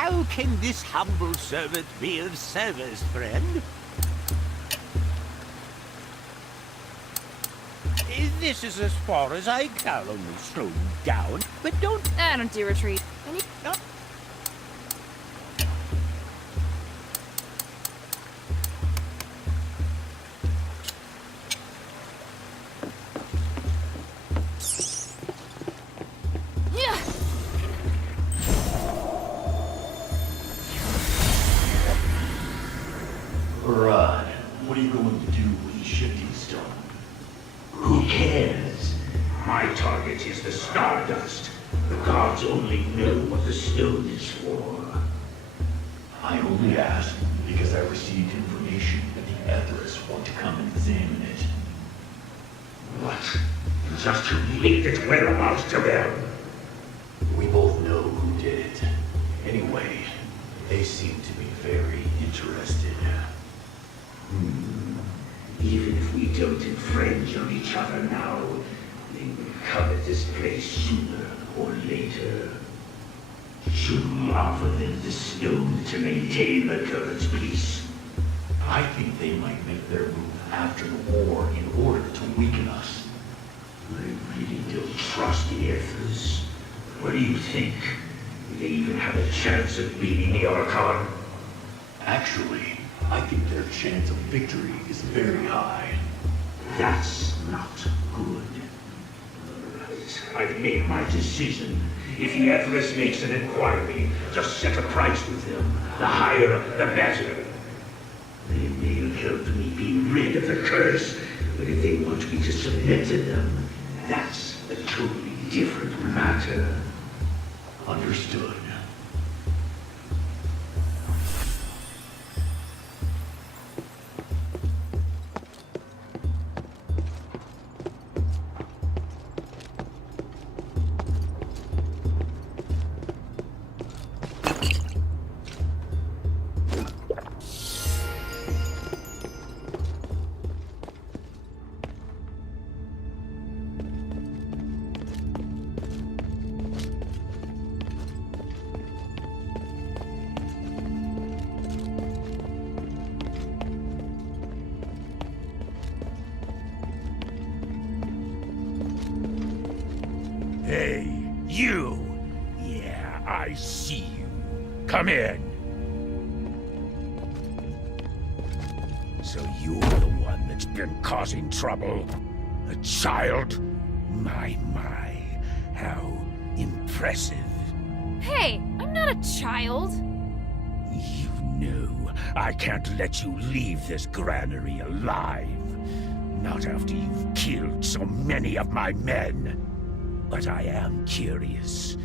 How can this humble servant be of service, friend? This is as far as I can. I'll only slow you down, but don't... I don't do retreat. No. Right. What are you going to do with the shifting stone? Who cares? My target is the stardust. The gods only know what the stone is for. I only asked because I received information that the Asterigos want to come and examine it. What? Just who leaked its whereabouts to them? We both know who did it. Anyway, they seem to be very interested. Even if we don't infringe on each other now, they will come at this place sooner or later. Should we offer them the stone to maintain the gods' peace? I think they might make their move after the war in order to weaken us. I really don't trust the Aphes. What do you think? Do they even have a chance of beating the Archon? Actually, I think their chance of victory is very high. That's not good. Alright, I've made my decision. If the Aphes makes an inquiry, just set a price with them. The higher, the better. They may have helped me be rid of the curse, but if they want me to submit to them, that's a totally different matter. Understood. Hey, you! Yeah, I see you. Come in. So you're the one that's been causing trouble? A child? My, how impressive. Hey, I'm not a child. You know, I can't let you leave this granary alive. Not after you've killed so many of my men. But I am curious.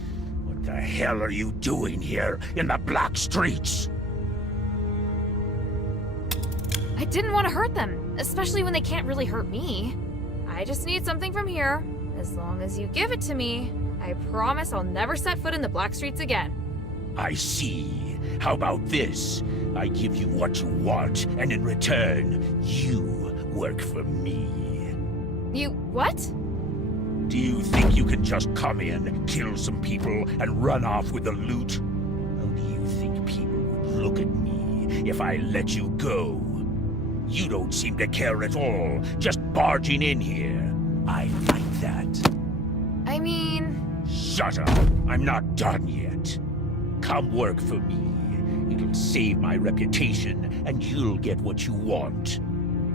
What the hell are you doing here in the black streets? I didn't want to hurt them, especially when they can't really hurt me. I just need something from here. As long as you give it to me, I promise I'll never set foot in the black streets again. I see. How about this? I give you what you want, and in return, you work for me. You what? Do you think you can just come in, kill some people, and run off with the loot? How do you think people would look at me if I let you go? You don't seem to care at all, just barging in here. I like that. I mean... Shut up! I'm not done yet. Come work for me. It'll save my reputation, and you'll get what you want.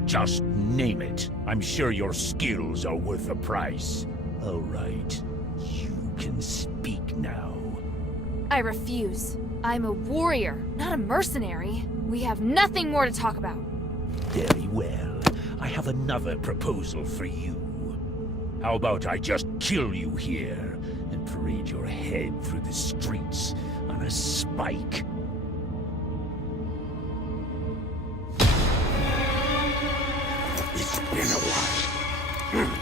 Just name it. I'm sure your skills are worth the price. All right. You can speak now. I refuse. I'm a warrior, not a mercenary. We have nothing more to talk about. Very well. I have another proposal for you. How about I just kill you here and parade your head through the streets on a spike? It's been a while.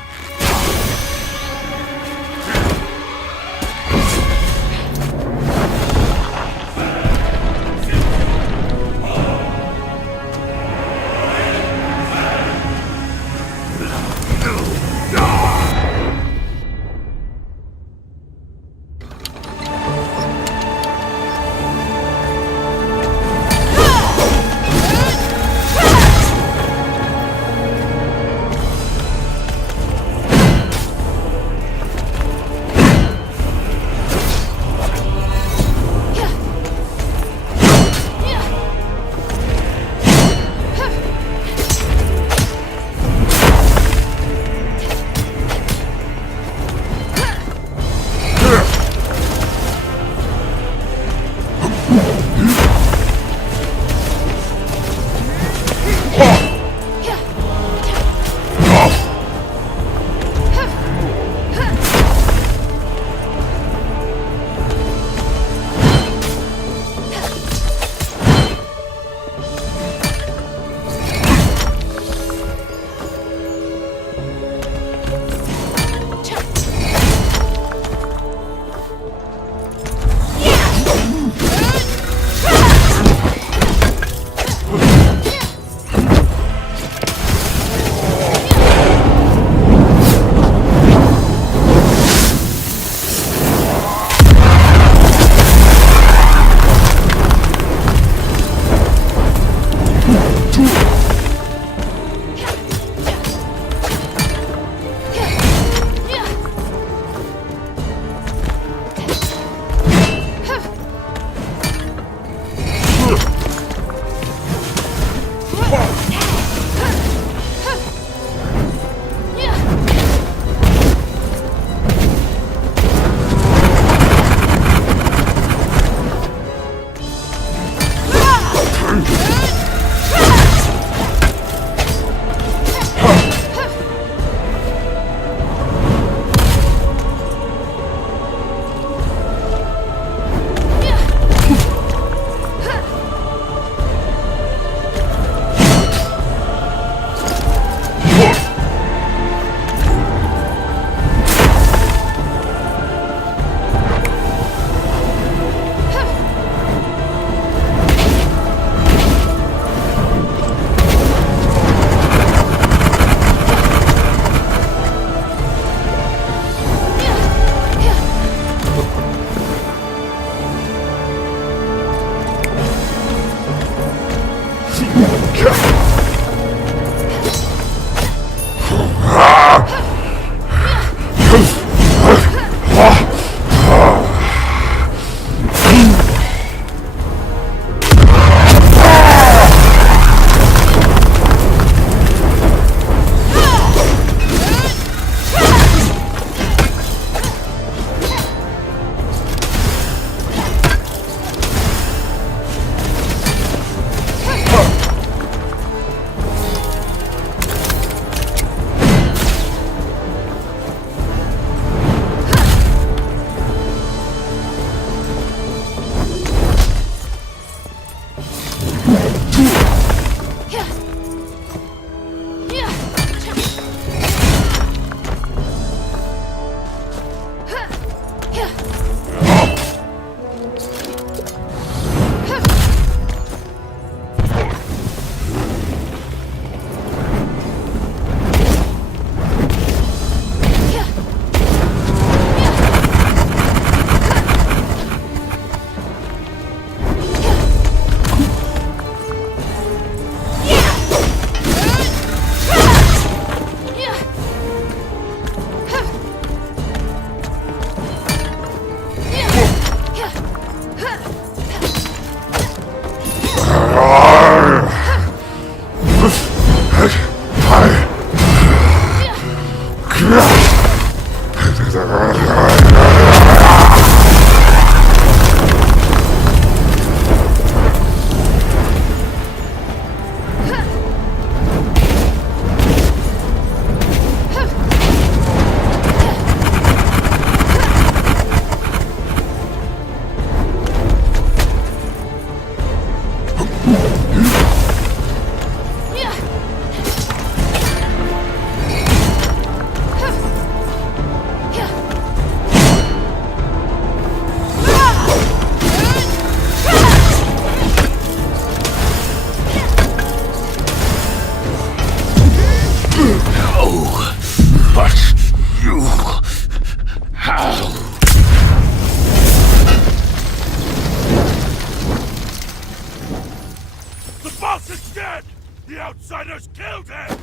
Outsiders killed him!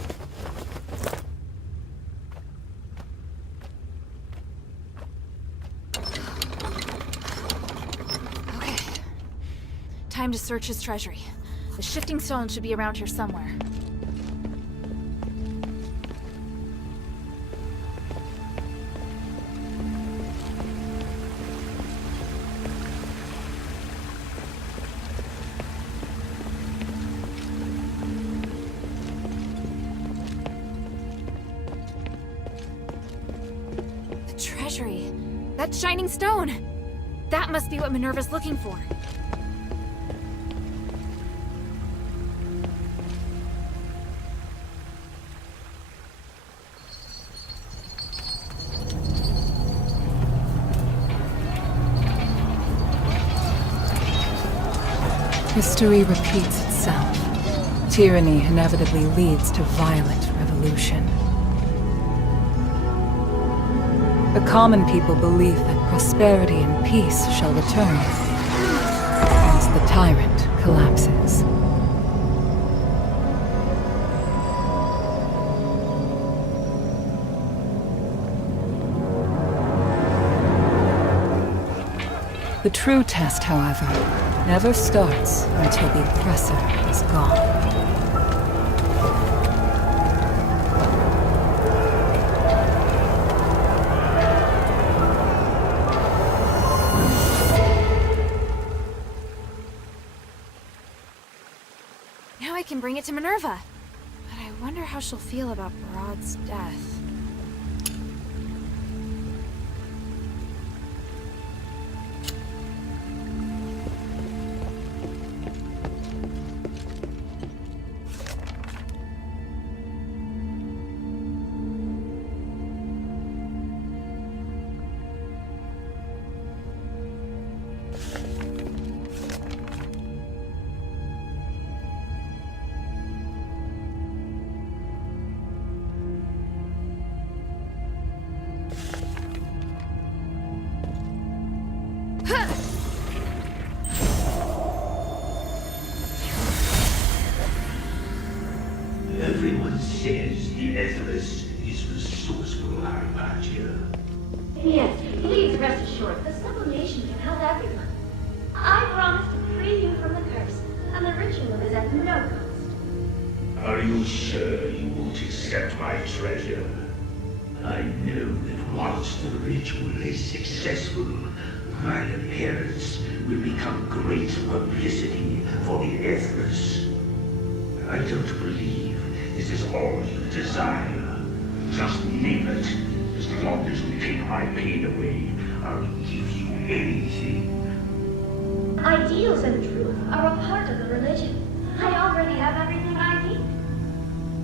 Okay. Time to search his treasury. The shifting stone should be around here somewhere. Treasury. That shining stone! That must be what Minerva's looking for. History repeats itself. Tyranny inevitably leads to violent revolution. The common people believe that prosperity and peace shall return as the tyrant collapses. The true test, however, never starts until the oppressor is gone. Now I can bring it to Minerva. But I wonder how she'll feel about Barad's death. says the Asterigos is resourceful, Hypatia. Yes, please rest assured, the sublimation can help everyone. I promise to free you from the curse, and the ritual is at no cost. Are you sure you won't accept my treasure? I know that once the ritual is successful, my appearance will become great publicity for the Asterigos. I don't believe this is all you desire. Just name it. As long as you take my pain away, I'll give you anything. Ideals and truth are a part of the religion. I already have everything I need.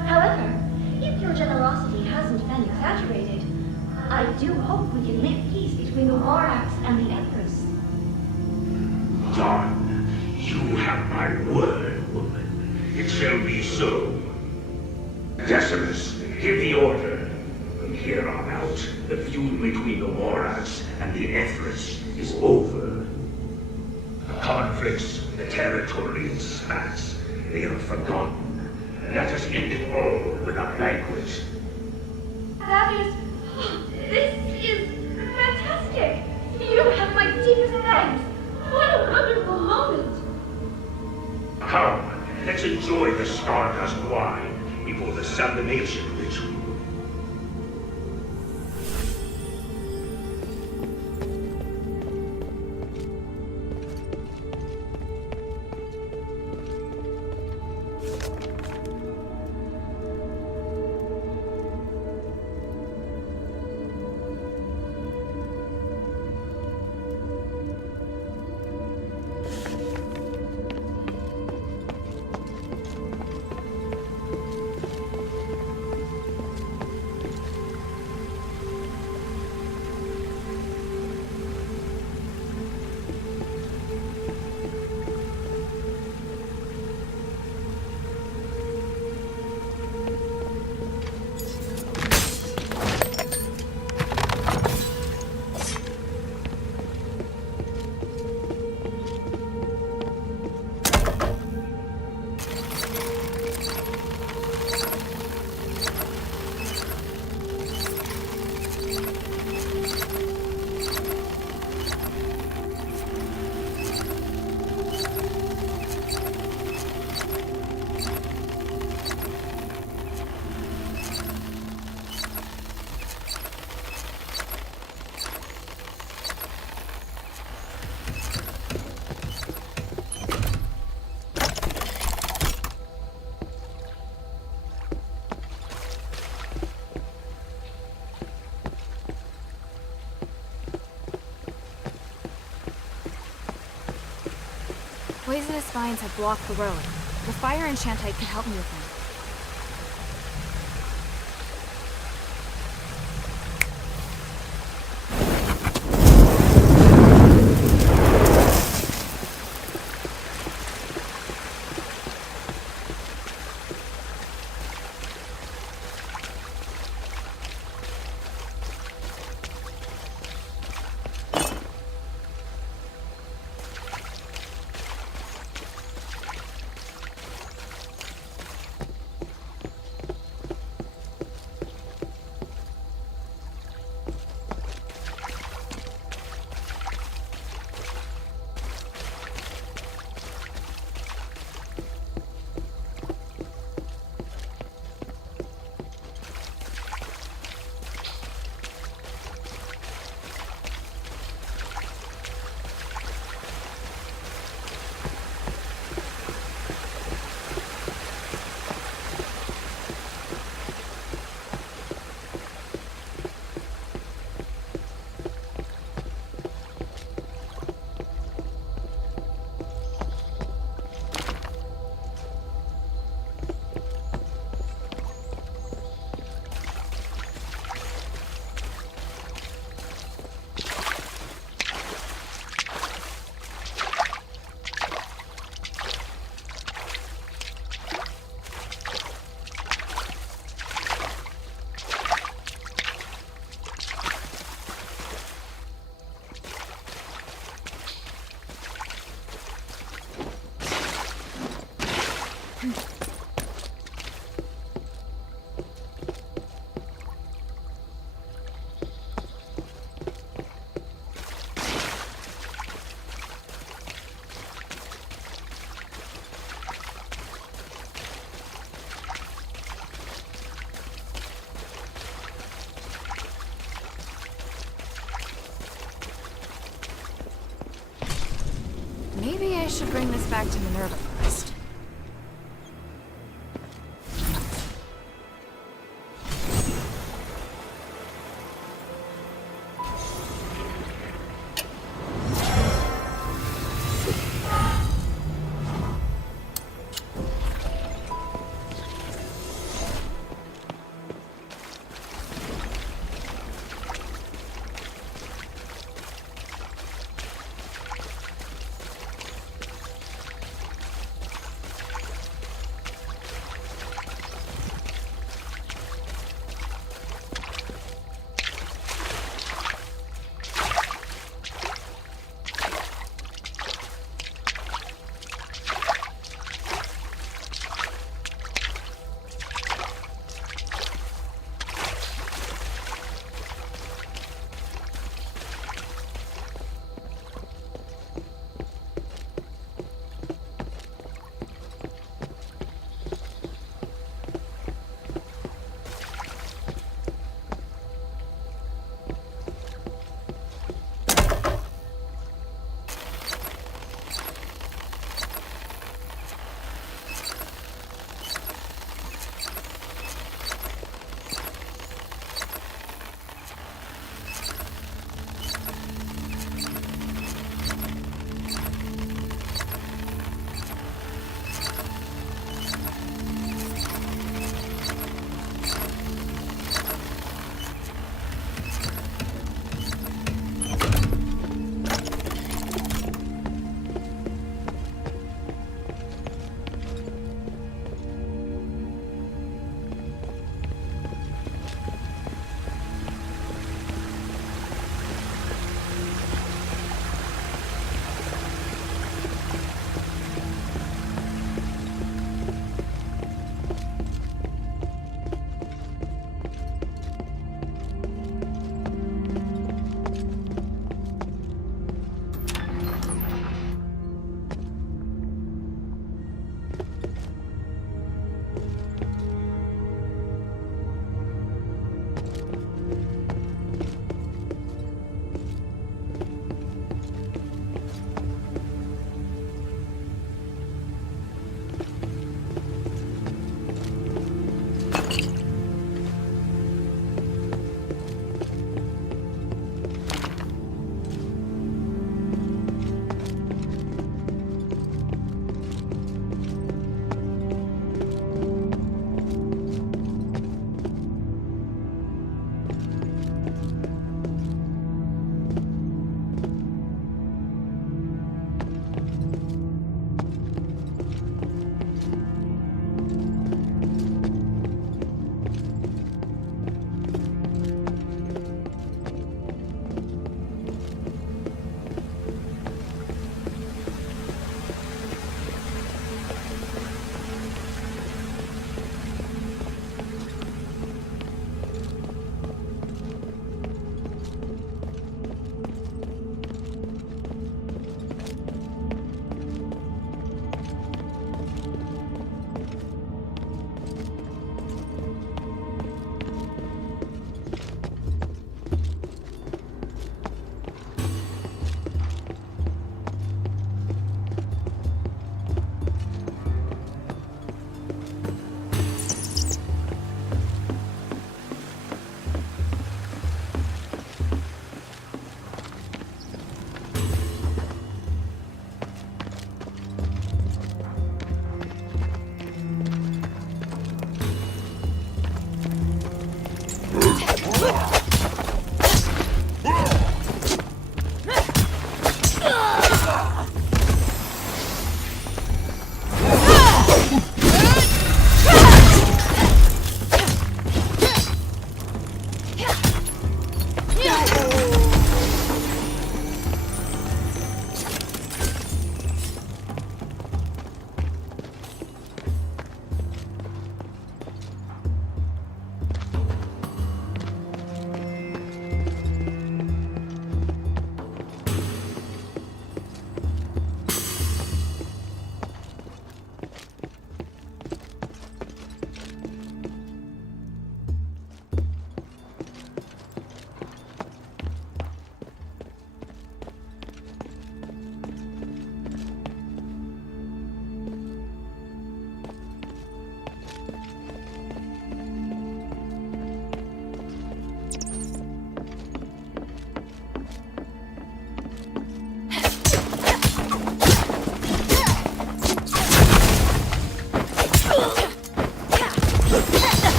However, if your generosity hasn't been exaggerated, I do hope we can make peace between the Warax and the Empress. Done. You have my word, woman. It shall be so. Decimus, give the order. From here on out, the feud between the Warax and the Aphes is over. The conflicts, the territorial spats, they are forgotten. Let us end it all with a banquet. This is fantastic! You have my deepest thanks! What a wonderful moment! Come, let's enjoy the Stardust wine before the sublimation ritual. Poisonous vines have blocked the road. The fire enchantite can help me with them. I should bring this back to Minerva first.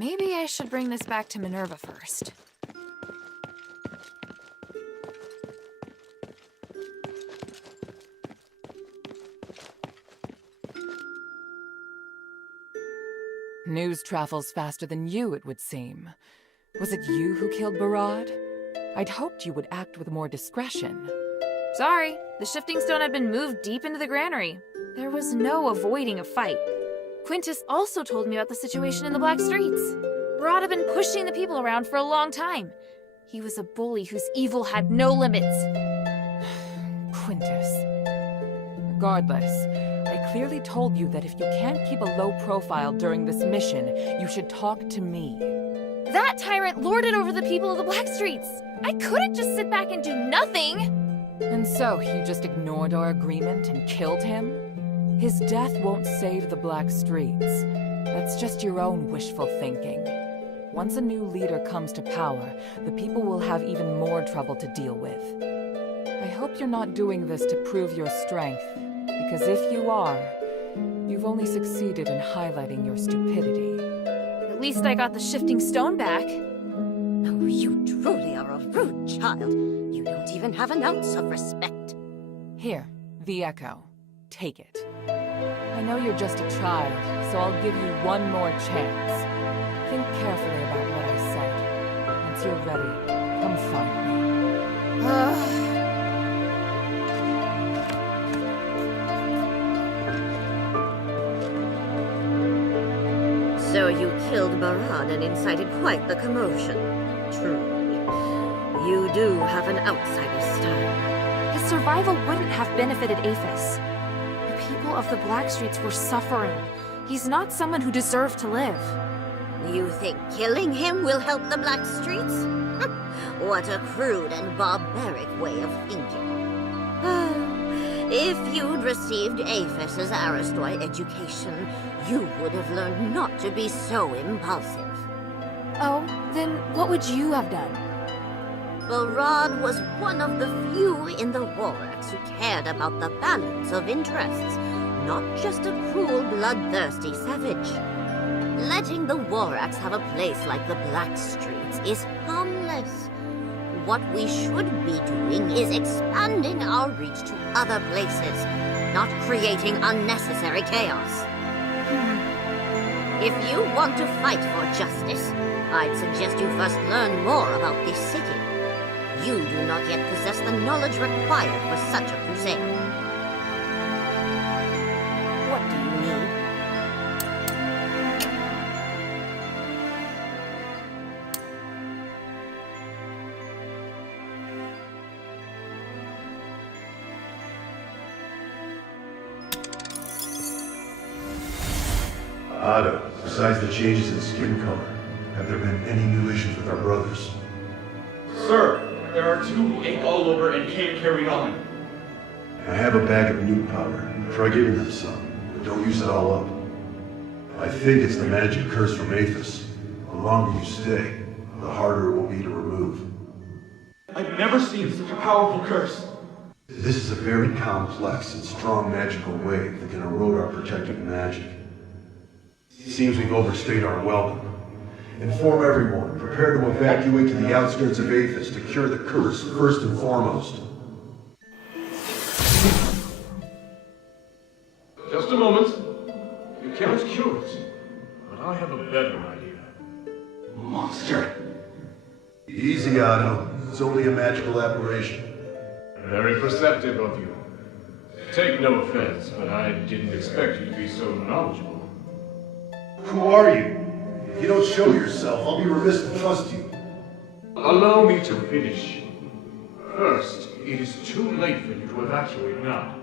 Maybe I should bring this back to Minerva first. News travels faster than you, it would seem. Was it you who killed Barad? I'd hoped you would act with more discretion. Sorry, the shifting stone had been moved deep into the granary. There was no avoiding a fight. Quintus also told me about the situation in the Black Streets. Barad had been pushing the people around for a long time. He was a bully whose evil had no limits. Quintus. Regardless, I clearly told you that if you can't keep a low profile during this mission, you should talk to me. That tyrant lorded over the people of the Black Streets. I couldn't just sit back and do nothing. And so you just ignored our agreement and killed him? His death won't save the Black Streets. That's just your own wishful thinking. Once a new leader comes to power, the people will have even more trouble to deal with. I hope you're not doing this to prove your strength, because if you are, you've only succeeded in highlighting your stupidity. At least I got the shifting stone back. Oh, you truly are a rude child. You don't even have an ounce of respect. Here, the Echo. Take it. I know you're just a child, so I'll give you one more chance. Think carefully about what I said. Once you're ready, come find me. So you killed Barad and incited quite the commotion. Truly, you do have an outsider's style. His survival wouldn't have benefited Aphes. The people of the Black Streets were suffering. He's not someone who deserved to live. You think killing him will help the Black Streets? What a crude and barbaric way of thinking. If you'd received Aphes' Aristoi education, you would have learned not to be so impulsive. Oh, then what would you have done? Barad was one of the few in the Warax who cared about the balance of interests, not just a cruel, bloodthirsty savage. Letting the Warax have a place like the Black Streets is harmless. What we should be doing is expanding our reach to other places, not creating unnecessary chaos. If you want to fight for justice, I'd suggest you first learn more about this city. You do not yet possess the knowledge required for such a crusade. What do you need? Otto, besides the changes in skin color, have there been any new issues with our brothers? Sir, there are two who ache all over and can't carry on. I have a bag of new powder. Try giving them some, but don't use it all up. I think it's the magic curse from Aphes. The longer you stay, the harder it will be to remove. I've never seen such a powerful curse. This is a very complex and strong magical wave that can erode our protective magic. Seems we've overstayed our welcome. Inform everyone, prepare to evacuate to the outskirts of Aphes to cure the curse first and foremost. Just a moment. You can't cure it. But I have a better idea. Monster. Easy, Otto. It's only a magical aberration. Very perceptive of you. Take no offense, but I didn't expect you to be so knowledgeable. Who are you? If you don't show yourself, I'll be remiss to trust you. Allow me to finish. First, it is too late for you to evacuate now.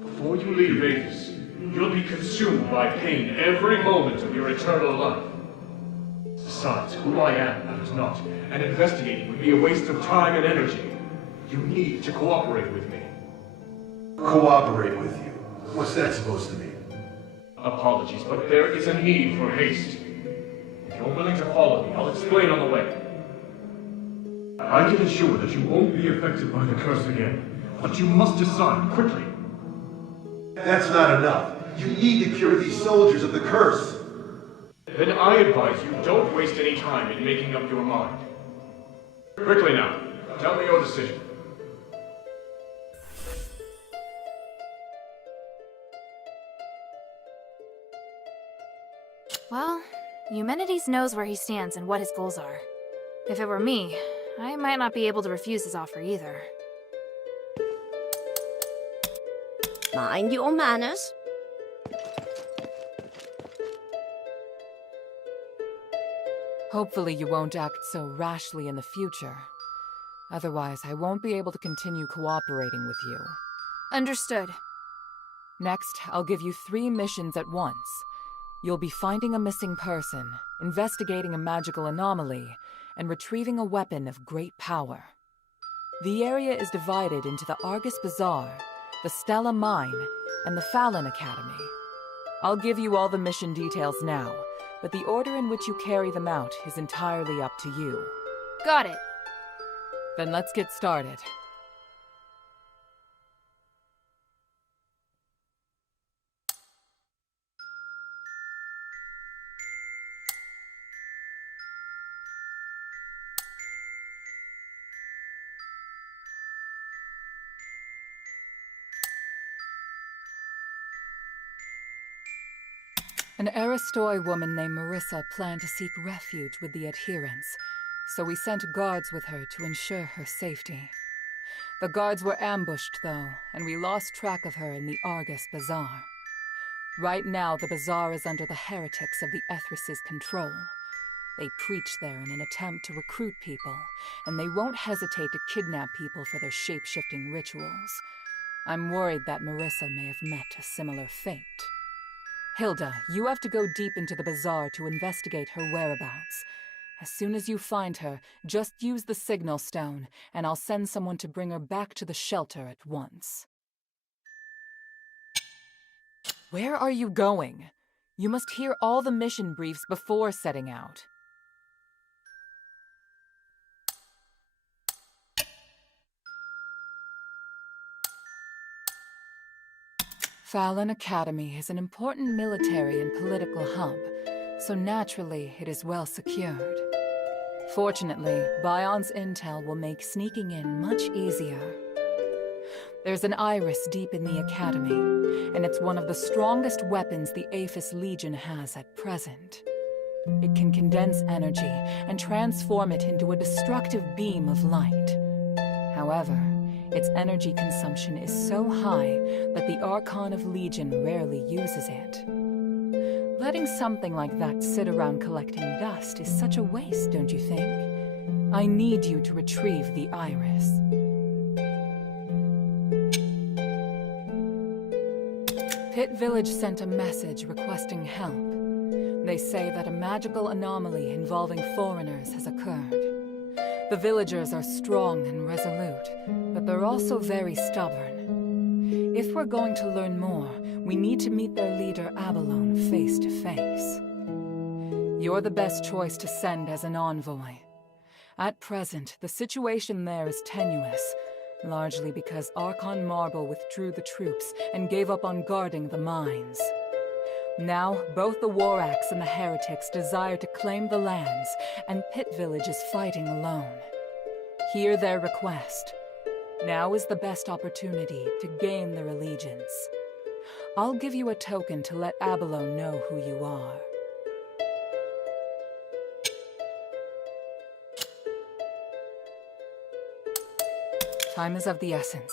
Before you leave Aphes, you'll be consumed by pain every moment of your eternal life. Besides, who I am matters not, and investigating would be a waste of time and energy. You need to cooperate with me. Cooperate with you? What's that supposed to mean? Apologies, but there is a need for haste. If you're willing to follow me, I'll explain on the way. I can ensure that you won't be affected by the curse again, but you must decide quickly. That's not enough. You need to cure these soldiers of the curse. Then I advise you don't waste any time in making up your mind. Quickly now, tell me your decision. Well, Eumenides knows where he stands and what his goals are. If it were me, I might not be able to refuse his offer either. Mind your manners. Hopefully you won't act so rashly in the future. Otherwise, I won't be able to continue cooperating with you. Understood. Next, I'll give you 3 missions at once. You'll be finding a missing person, investigating a magical anomaly, and retrieving a weapon of great power. The area is divided into the Argus Bazaar, the Stella Mine, and the Fallon Academy. I'll give you all the mission details now, but the order in which you carry them out is entirely up to you. Got it. Then let's get started. An Aristoi woman named Marissa planned to seek refuge with the adherents, so we sent guards with her to ensure her safety. The guards were ambushed, though, and we lost track of her in the Argus Bazaar. Right now, the bazaar is under the heretics of the Ethris' control. They preach there in an attempt to recruit people, and they won't hesitate to kidnap people for their shape-shifting rituals. I'm worried that Marissa may have met a similar fate. Hilda, you have to go deep into the bazaar to investigate her whereabouts. As soon as you find her, just use the signal stone, and I'll send someone to bring her back to the shelter at once. Where are you going? You must hear all the mission briefs before setting out. Fallon Academy is an important military and political hub, so naturally it is well secured. Fortunately, Bion's intel will make sneaking in much easier. There's an iris deep in the academy, and it's one of the strongest weapons the Aphes Legion has at present. It can condense energy and transform it into a destructive beam of light. However, its energy consumption is so high that the Archon of Legion rarely uses it. Letting something like that sit around collecting dust is such a waste, don't you think? I need you to retrieve the iris. Pit Village sent a message requesting help. They say that a magical anomaly involving foreigners has occurred. The villagers are strong and resolute, but they're also very stubborn. If we're going to learn more, we need to meet their leader Abalone face to face. You're the best choice to send as an envoy. At present, the situation there is tenuous, largely because Archon Marble withdrew the troops and gave up on guarding the mines. Now, both the Warax and the Heretics desire to claim the lands, and Pit Village is fighting alone. Hear their request. Now is the best opportunity to gain their allegiance. I'll give you a token to let Abalone know who you are. Time is of the essence.